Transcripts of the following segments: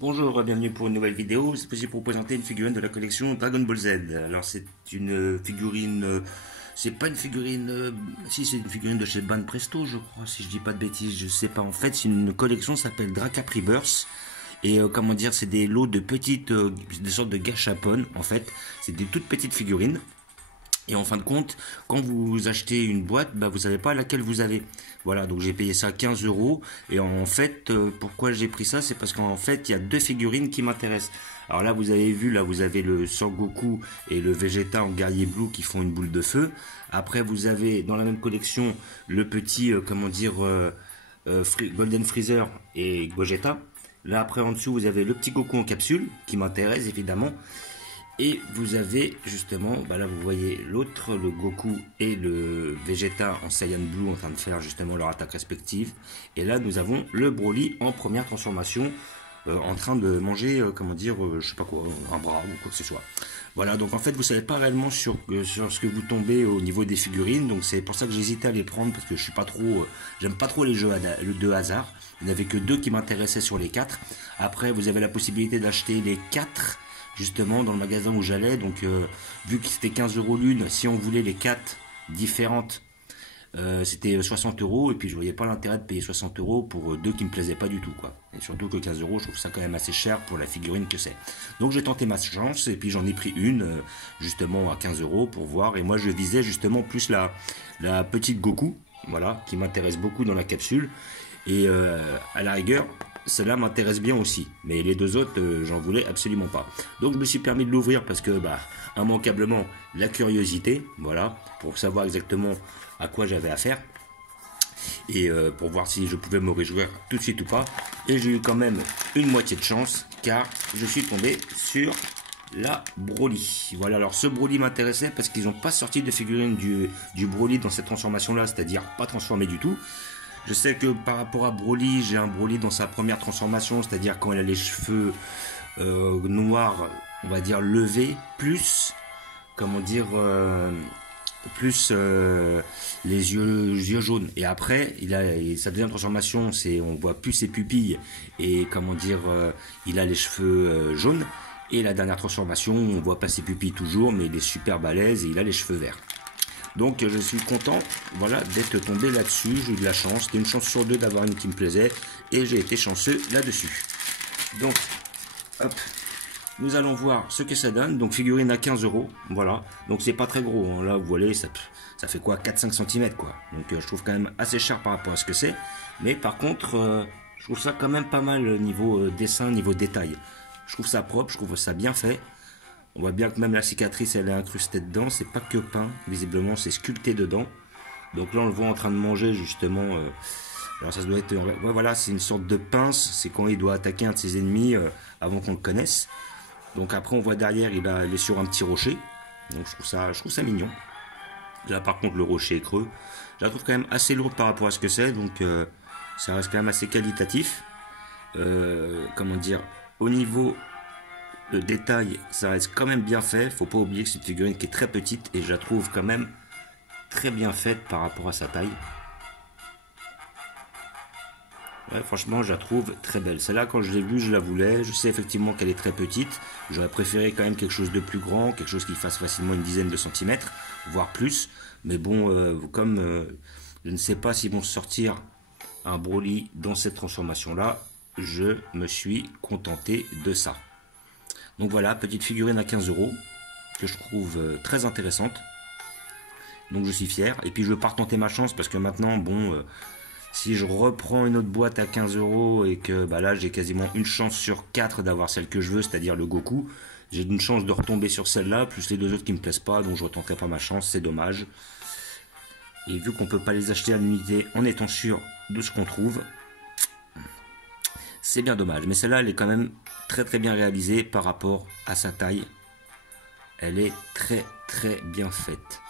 Bonjour, bienvenue pour une nouvelle vidéo. C'est possible pour vous présenter une figurine de la collection Dragon Ball Z. Alors c'est une figurine, c'est pas une figurine, si c'est une figurine de chez Ban Presto, je crois, si je dis pas de bêtises, je sais pas. En fait, c'est une collection qui s'appelle Dracap Rebirth. Et comment dire, c'est des lots de petites, des sortes de gachapon. En fait, c'est des toutes petites figurines. Et en fin de compte, quand vous achetez une boîte, bah, vous savez pas laquelle vous avez. Voilà, donc j'ai payé ça 15 euros. Et en fait, pourquoi j'ai pris ça? C'est parce qu'en fait, il y a deux figurines qui m'intéressent. Alors là, vous avez vu, là, vous avez le Sangoku et le Vegeta en guerrier blue qui font une boule de feu. Après, vous avez dans la même collection le petit, comment dire, Golden Freezer et Gogeta. Là, après, en dessous, vous avez le petit Goku en capsule qui m'intéresse évidemment. Et vous avez justement, bah là vous voyez l'autre, le Goku et le Vegeta en Saiyan Blue en train de faire justement leur attaque respective. Et là nous avons le Broly en première transformation en train de manger, comment dire, je sais pas quoi, un bras ou quoi que ce soit. Voilà, donc en fait vous savez pas réellement sur ce que vous tombez au niveau des figurines. Donc c'est pour ça que j'hésitais à les prendre parce que je suis pas trop, j'aime pas trop les jeux de hasard. Il n'y en avait que deux qui m'intéressaient sur les quatre. Après vous avez la possibilité d'acheter les quatre justement dans le magasin où j'allais, donc vu que c'était 15 euros l'une, si on voulait les quatre différentes, c'était 60 euros, et puis je voyais pas l'intérêt de payer 60 euros pour deux qui me plaisaient pas du tout, quoi. Et surtout que 15 euros, je trouve ça quand même assez cher pour la figurine que c'est. Donc j'ai tenté ma chance, et puis j'en ai pris une, justement à 15 euros pour voir, et moi je visais justement plus la petite Goku, voilà, qui m'intéresse beaucoup dans la capsule, et à la rigueur, cela m'intéresse bien aussi, mais les deux autres, j'en voulais absolument pas. Donc je me suis permis de l'ouvrir parce que, bah, immanquablement, la curiosité, voilà, pour savoir exactement à quoi j'avais affaire, et pour voir si je pouvais me réjouir tout de suite ou pas. Et j'ai eu quand même une moitié de chance, car je suis tombé sur la Broly. Voilà, alors ce Broly m'intéressait parce qu'ils n'ont pas sorti de figurine du Broly dans cette transformation-là, c'est-à-dire pas transformé du tout. Je sais que par rapport à Broly, j'ai un Broly dans sa première transformation, c'est-à-dire quand il a les cheveux noirs, on va dire levés, plus, comment dire, plus les yeux jaunes. Et après, il a sa deuxième transformation, c'est on voit plus ses pupilles et comment dire, il a les cheveux jaunes. Et la dernière transformation, on voit pas ses pupilles toujours, mais il est super balèze et il a les cheveux verts. Donc je suis content, voilà, d'être tombé là-dessus. J'ai eu de la chance, c'était une chance sur deux d'avoir une qui me plaisait, et j'ai été chanceux là-dessus. Donc, hop, nous allons voir ce que ça donne. Donc figurine à 15 euros, voilà. Donc c'est pas très gros, hein. Là vous voyez, ça fait quoi, 4-5 cm quoi. Donc je trouve quand même assez cher par rapport à ce que c'est. Mais par contre, je trouve ça quand même pas mal niveau dessin, niveau détail. Je trouve ça propre, je trouve ça bien fait. On voit bien que même la cicatrice, elle est incrustée dedans. C'est pas que peint, visiblement, c'est sculpté dedans. Donc là, on le voit en train de manger, justement. Alors ça doit être... Ouais, voilà, c'est une sorte de pince. C'est quand il doit attaquer un de ses ennemis avant qu'on le connaisse. Donc après, on voit derrière, il est sur un petit rocher. Donc je trouve ça mignon. Là, par contre, le rocher est creux. Je la trouve quand même assez lourde par rapport à ce que c'est. Donc ça reste quand même assez qualitatif. Comment dire, au niveau... le détail, ça reste quand même bien fait. Faut pas oublier que c'est une figurine qui est très petite et je la trouve quand même très bien faite par rapport à sa taille. Ouais, franchement, je la trouve très belle. Celle-là, quand je l'ai vue, je la voulais. Je sais effectivement qu'elle est très petite. J'aurais préféré quand même quelque chose de plus grand, quelque chose qui fasse facilement une dizaine de centimètres, voire plus. Mais bon, comme je ne sais pas s'ils vont sortir un Broly dans cette transformation-là, je me suis contenté de ça. Donc voilà, petite figurine à 15 euros, que je trouve très intéressante. Donc je suis fier. Et puis je veux pas retenter ma chance parce que maintenant, bon, si je reprends une autre boîte à 15 euros et que bah là j'ai quasiment une chance sur 4 d'avoir celle que je veux, c'est-à-dire le Goku, j'ai une chance de retomber sur celle-là, plus les deux autres qui me plaisent pas, donc je retenterai pas ma chance, c'est dommage. Et vu qu'on peut pas les acheter à l'unité en étant sûr de ce qu'on trouve, c'est bien dommage. Mais celle-là, elle est quand même très très bien réalisée par rapport à sa taille. Elle est très très bien faite.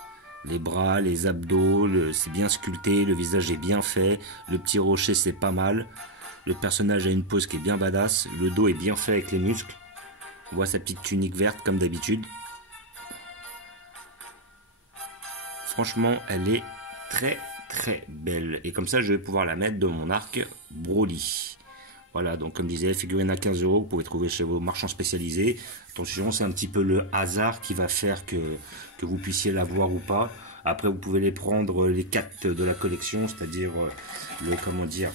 Les bras, les abdos, c'est bien sculpté, le visage est bien fait, le petit rocher c'est pas mal. Le personnage a une pose qui est bien badass, le dos est bien fait avec les muscles. On voit sa petite tunique verte comme d'habitude. Franchement, elle est très très belle. Et comme ça, je vais pouvoir la mettre dans mon arc Broly. Voilà, donc comme je disais, figurine à 15 euros, vous pouvez trouver chez vos marchands spécialisés. Attention, c'est un petit peu le hasard qui va faire que vous puissiez l'avoir ou pas. Après, vous pouvez les prendre les 4 de la collection, c'est-à-dire comment dire,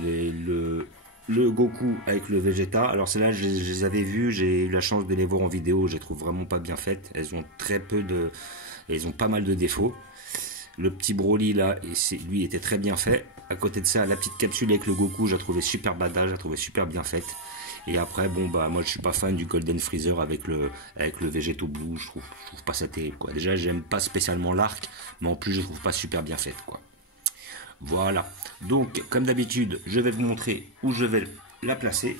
le Goku avec le Vegeta. Alors celles-là, je les avais vues, j'ai eu la chance de les voir en vidéo, je les trouve vraiment pas bien faites. Elles ont pas mal de défauts. Le petit Broly là, lui était très bien fait. À côté de ça, la petite capsule avec le Goku, j'ai trouvé super badass, j'ai trouvé super bien faite. Et après, bon bah moi je suis pas fan du Golden Freezer avec le Vegeto Blue, je trouve pas ça terrible quoi. Déjà j'aime pas spécialement l'arc, mais en plus je trouve pas super bien faite quoi. Voilà. Donc comme d'habitude, je vais vous montrer où je vais la placer.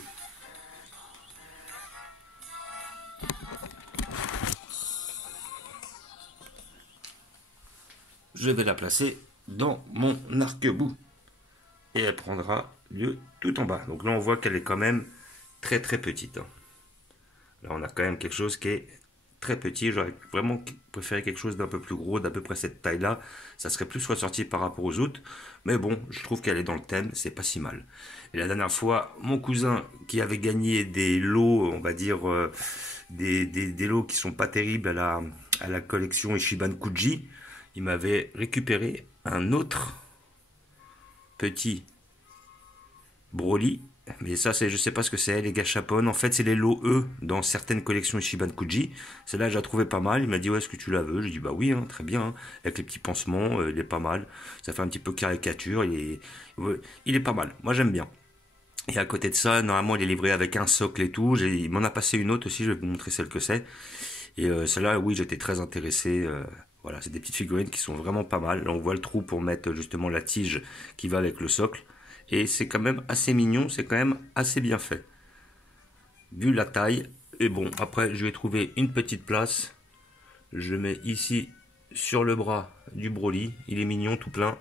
Je vais la placer dans mon arc-bout. Et elle prendra lieu tout en bas. Donc là on voit qu'elle est quand même très très petite. Là on a quand même quelque chose qui est très petit. J'aurais vraiment préféré quelque chose d'un peu plus gros, d'à peu près cette taille là. Ça serait plus ressorti par rapport aux autres. Mais bon, je trouve qu'elle est dans le thème, c'est pas si mal. Et la dernière fois, mon cousin qui avait gagné des lots, on va dire des lots qui sont pas terribles à la collection Ichiban Kuji, il m'avait récupéré un autre petit Broly, mais ça c'est, je sais pas ce que c'est, les gachapon. En fait c'est les lots E dans certaines collections Ichiban Kuji. Celle-là je la trouvais pas mal. Il m'a dit ouais, est-ce que tu la veux? J'ai dit bah oui, hein, très bien, hein. Avec les petits pansements, il est pas mal. Ça fait un petit peu caricature, il est pas mal, moi j'aime bien. Et à côté de ça, normalement il est livré avec un socle et tout. Il m'en a passé une autre aussi, je vais vous montrer celle que c'est. Et celle-là, oui, j'étais très intéressé. Voilà, c'est des petites figurines qui sont vraiment pas mal. Là, on voit le trou pour mettre justement la tige qui va avec le socle. Et c'est quand même assez mignon, c'est quand même assez bien fait. Vu la taille. Et bon, après, je vais trouver une petite place. Je mets ici sur le bras du Broly. Il est mignon, tout plein.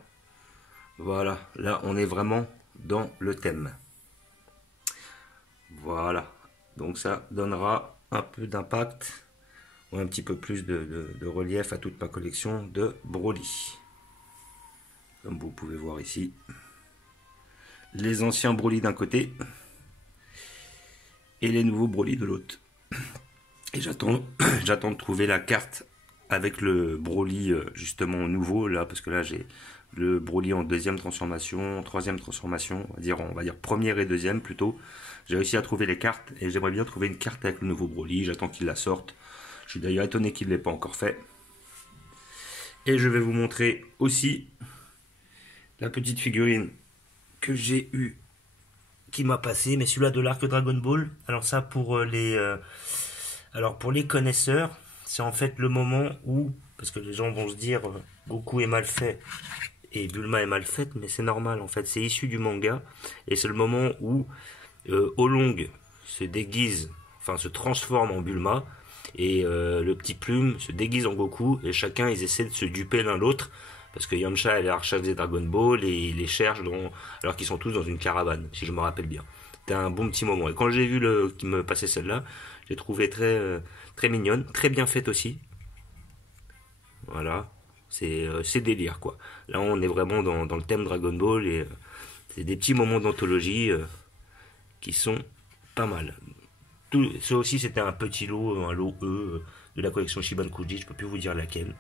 Voilà, là, on est vraiment dans le thème. Voilà. Donc ça donnera un peu d'impact ou un petit peu plus de relief à toute ma collection de Broly. Comme vous pouvez voir ici, les anciens Broly d'un côté et les nouveaux Broly de l'autre. Et j'attends de trouver la carte avec le Broly justement nouveau là, parce que là j'ai le Broly en deuxième transformation, troisième transformation, on va dire première et deuxième plutôt. J'ai réussi à trouver les cartes et j'aimerais bien trouver une carte avec le nouveau Broly. J'attends qu'il la sorte. Je suis d'ailleurs étonné qu'il ne l'ait pas encore fait. Et je vais vous montrer aussi la petite figurine que j'ai eue, qui m'a passé, mais celui-là de l'arc Dragon Ball. Alors ça pour les connaisseurs, c'est en fait le moment où, parce que les gens vont se dire Goku est mal fait et Bulma est mal faite, mais c'est normal en fait, c'est issu du manga et c'est le moment où Oolong se déguise, enfin se transforme en Bulma. Et le petit Plume se déguise en Goku et chacun ils essaient de se duper l'un l'autre parce que Yamcha est à la recherche des Dragon Ball et il les cherche alors qu'ils sont tous dans une caravane, si je me rappelle bien. C'était un bon petit moment. Et quand j'ai vu qui me passait celle-là, j'ai trouvé très mignonne, très bien faite aussi. Voilà, c'est délire quoi. Là on est vraiment dans le thème Dragon Ball et c'est des petits moments d'anthologie qui sont pas mal. Ça aussi c'était un petit lot, un lot E de la collection Ichiban Kuji, je peux plus vous dire laquelle.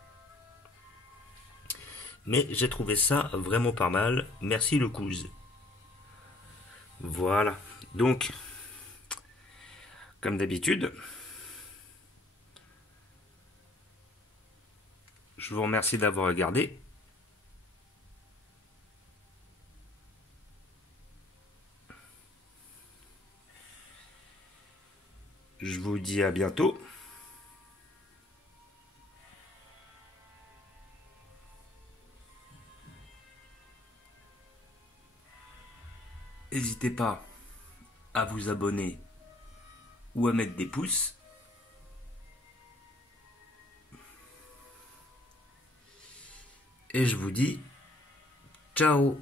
Mais j'ai trouvé ça vraiment pas mal. Merci le Kouz. Voilà. Donc, comme d'habitude, je vous remercie d'avoir regardé. Je vous dis à bientôt. N'hésitez pas à vous abonner ou à mettre des pouces. Et je vous dis ciao.